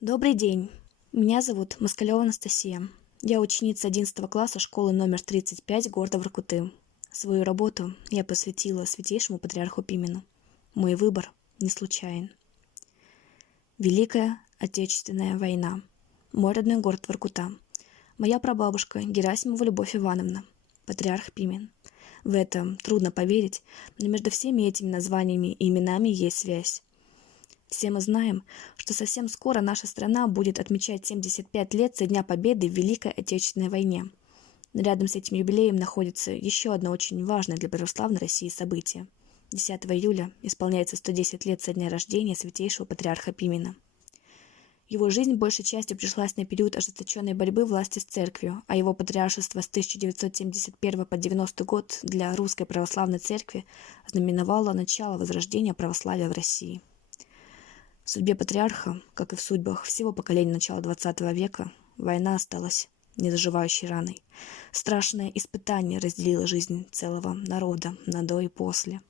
Добрый день. Меня зовут Москалева Анастасия. Я ученица 11 класса школы номер 35 города Воркуты. Свою работу я посвятила святейшему патриарху Пимену. Мой выбор не случайен. Великая Отечественная война. Мой родной город Воркута. Моя прабабушка Герасимова Любовь Ивановна. Патриарх Пимен. В это трудно поверить, но между всеми этими названиями и именами есть связь. Все мы знаем, что совсем скоро наша страна будет отмечать 75 лет со Дня Победы в Великой Отечественной войне. Но рядом с этим юбилеем находится еще одно очень важное для православной России событие. 10 июля исполняется 110 лет со дня рождения святейшего патриарха Пимена. Его жизнь большей частью пришлась на период ожесточенной борьбы власти с церковью, а его патриаршество с 1971 по 90 год для Русской Православной Церкви знаменовало начало возрождения православия в России. В судьбе патриарха, как и в судьбах всего поколения начала XX века, война осталась незаживающей раной. Страшное испытание разделило жизнь целого народа на до и после.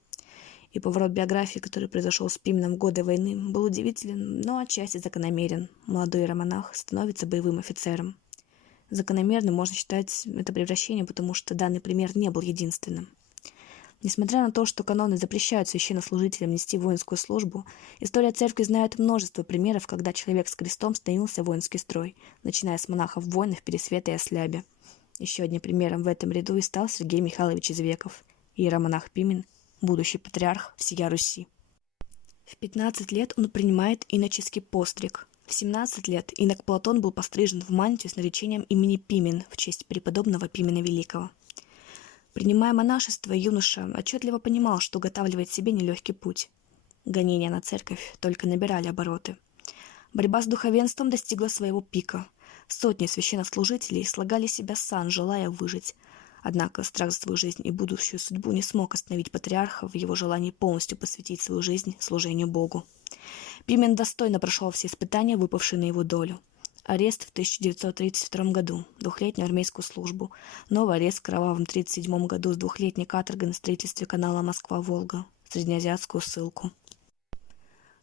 И поворот биографии, который произошел с Пименом в годы войны, был удивителен, но отчасти закономерен. Молодой иеромонах становится боевым офицером. Закономерным можно считать это превращение, потому что данный пример не был единственным. Несмотря на то, что каноны запрещают священнослужителям нести воинскую службу, история церкви знает множество примеров, когда человек с крестом становился в воинский строй, начиная с монахов-воинов Пересвета и Ослябя. Еще одним примером в этом ряду и стал Сергей Михайлович Извеков, иеромонах Пимен, будущий патриарх всея Руси. В 15 лет он принимает иноческий постриг. В 17 лет инок Платон был пострижен в мантию с наречением имени Пимен в честь преподобного Пимена Великого. Принимая монашество, юноша отчетливо понимал, что уготавливает себе нелегкий путь. Гонения на церковь только набирали обороты. Борьба с духовенством достигла своего пика. Сотни священнослужителей слагали себя сан, желая выжить. Однако страх за свою жизнь и будущую судьбу не смог остановить патриарха в его желании полностью посвятить свою жизнь служению Богу. Пимен достойно прошел все испытания, выпавшие на его долю. Арест в 1932 году, двухлетнюю армейскую службу, новый арест в кровавом 1937 году с двухлетней каторгой на строительстве канала Москва-Волга, среднеазиатскую ссылку.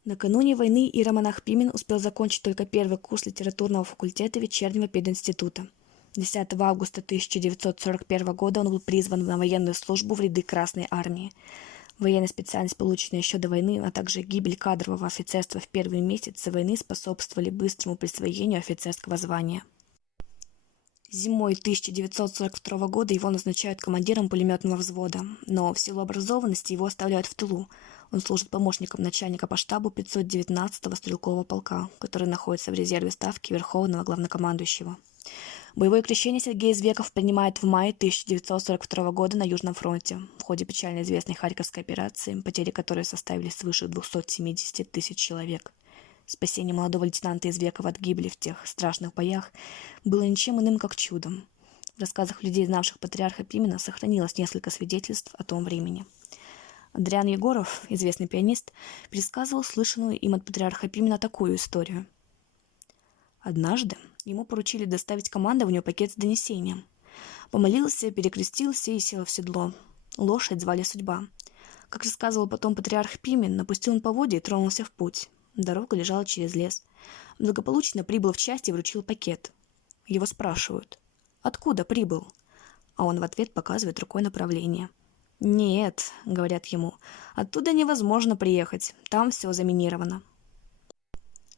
Накануне войны иеромонах Пимен успел закончить только первый курс литературного факультета вечернего пединститута. 10 августа 1941 года он был призван на военную службу в ряды Красной армии. Военная специальность, полученная еще до войны, а также гибель кадрового офицерства в первые месяцы войны способствовали быстрому присвоению офицерского звания. Зимой 1942 года его назначают командиром пулеметного взвода, но в силу образованности его оставляют в тылу. Он служит помощником начальника по штабу 519-го стрелкового полка, который находится в резерве ставки Верховного главнокомандующего. Боевое крещение Сергей Извеков принимает в мае 1942 года на Южном фронте в ходе печально известной Харьковской операции, потери которой составили свыше 270 тысяч человек. Спасение молодого лейтенанта Извекова от гибели в тех страшных боях было ничем иным, как чудом. В рассказах людей, знавших патриарха Пимена, сохранилось несколько свидетельств о том времени. Адриан Егоров, известный пианист, пересказывал слышанную им от патриарха Пимена такую историю. Однажды ему поручили доставить командованию пакет с донесением. Помолился, перекрестился и сел в седло. Лошадь звали Судьба. Как рассказывал потом патриарх Пимен, напустил он поводья и тронулся в путь. Дорога лежала через лес. Благополучно прибыл в часть и вручил пакет. Его спрашивают: «Откуда прибыл?» А он в ответ показывает рукой направление. «Нет», — говорят ему, — «оттуда невозможно приехать, там все заминировано».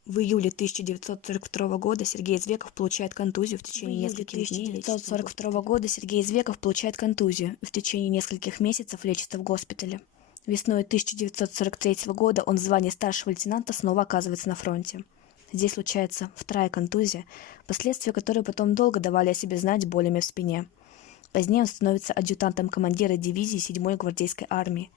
В июле 1942 года Сергей Извеков получает контузию в течение нескольких месяцев лечится в госпитале. Весной 1943 года он в звании старшего лейтенанта снова оказывается на фронте. Здесь случается вторая контузия, последствия которой потом долго давали о себе знать болями в спине. Позднее он становится адъютантом командира дивизии 7-й гвардейской армии.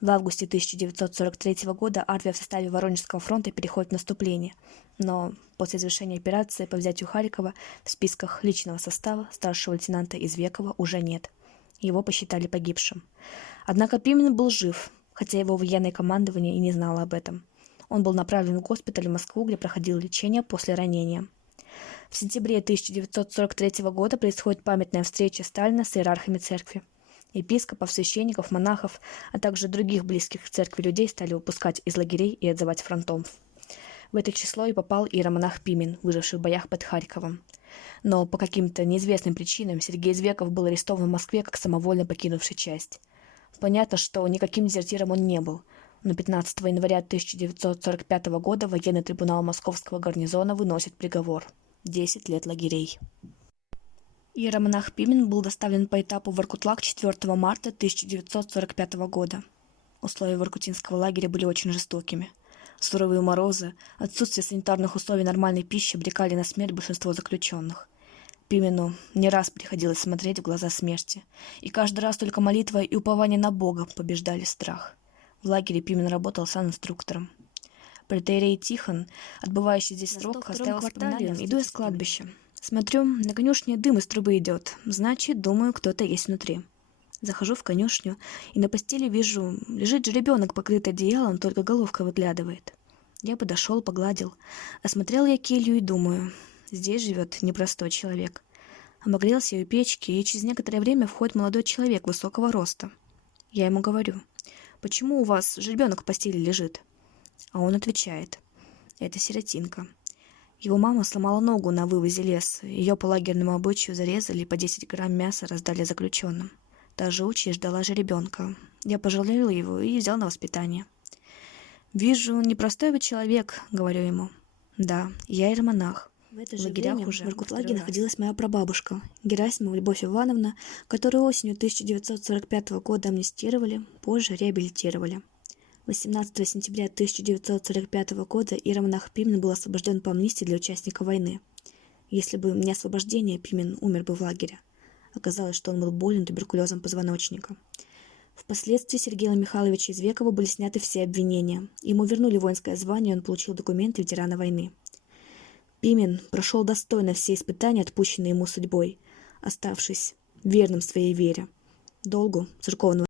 В августе 1943 года армия в составе Воронежского фронта переходит в наступление, но после завершения операции по взятию Харькова в списках личного состава старшего лейтенанта Извекова уже нет. Его посчитали погибшим. Однако Пимен был жив, хотя его военное командование и не знало об этом. Он был направлен в госпиталь в Москву, где проходил лечение после ранения. В сентябре 1943 года происходит памятная встреча Сталина с иерархами церкви. Епископов, священников, монахов, а также других близких к церкви людей стали выпускать из лагерей и отзывать фронтов. В это число и попал иеромонах Пимен, выживший в боях под Харьковом. Но по каким-то неизвестным причинам Сергей Извеков был арестован в Москве как самовольно покинувший часть. Понятно, что никаким дезертиром он не был, но 15 января 1945 года военный трибунал Московского гарнизона выносит приговор – 10 лет лагерей. Иеромонах Пимен был доставлен по этапу в Воркутлак 4 марта 1945 года. Условия воркутинского лагеря были очень жестокими. Суровые морозы, отсутствие санитарных условий нормальной пищи обрекали на смерть большинство заключенных. Пимену не раз приходилось смотреть в глаза смерти, и каждый раз только молитва и упование на Бога побеждали страх. В лагере Пимен работал санинструктором. Протоиерей Тихон, отбывающий здесь срок, оставил воспоминания. Иду из кладбища. Смотрю, на конюшне дым из трубы идет. Значит, думаю, кто-то есть внутри. Захожу в конюшню, и на постели вижу, лежит жеребенок, покрытый одеялом, только головка выглядывает. Я подошел, погладил. Осмотрел я келью и думаю, здесь живет непростой человек. Обогрелся я у печки, и через некоторое время входит молодой человек высокого роста. Я ему говорю, почему у вас жеребенок в постели лежит? А он отвечает, это сиротинка. Его мама сломала ногу на вывозе леса, ее по лагерному обычаю зарезали и по 10 грамм мяса раздали заключенным. Та живучая ждала жеребенка. Я пожалел его и взял на воспитание. «Вижу, непростой вы человек», — говорю ему. «Да, я иеромонах». В это же время в Воркутлаге находилась моя прабабушка, Герасимова Любовь Ивановна, которую осенью 1945 года амнистировали, позже реабилитировали. 18 сентября 1945 года иеромонах Пимен был освобожден по амнистии для участника войны. Если бы не освобождение, Пимен умер бы в лагере. Оказалось, что он был болен туберкулезом позвоночника. Впоследствии Сергея Михайловича Извекова были сняты все обвинения. Ему вернули воинское звание, и он получил документы ветерана войны. Пимен прошел достойно все испытания, отпущенные ему судьбой, оставшись верным своей вере, долгу церковного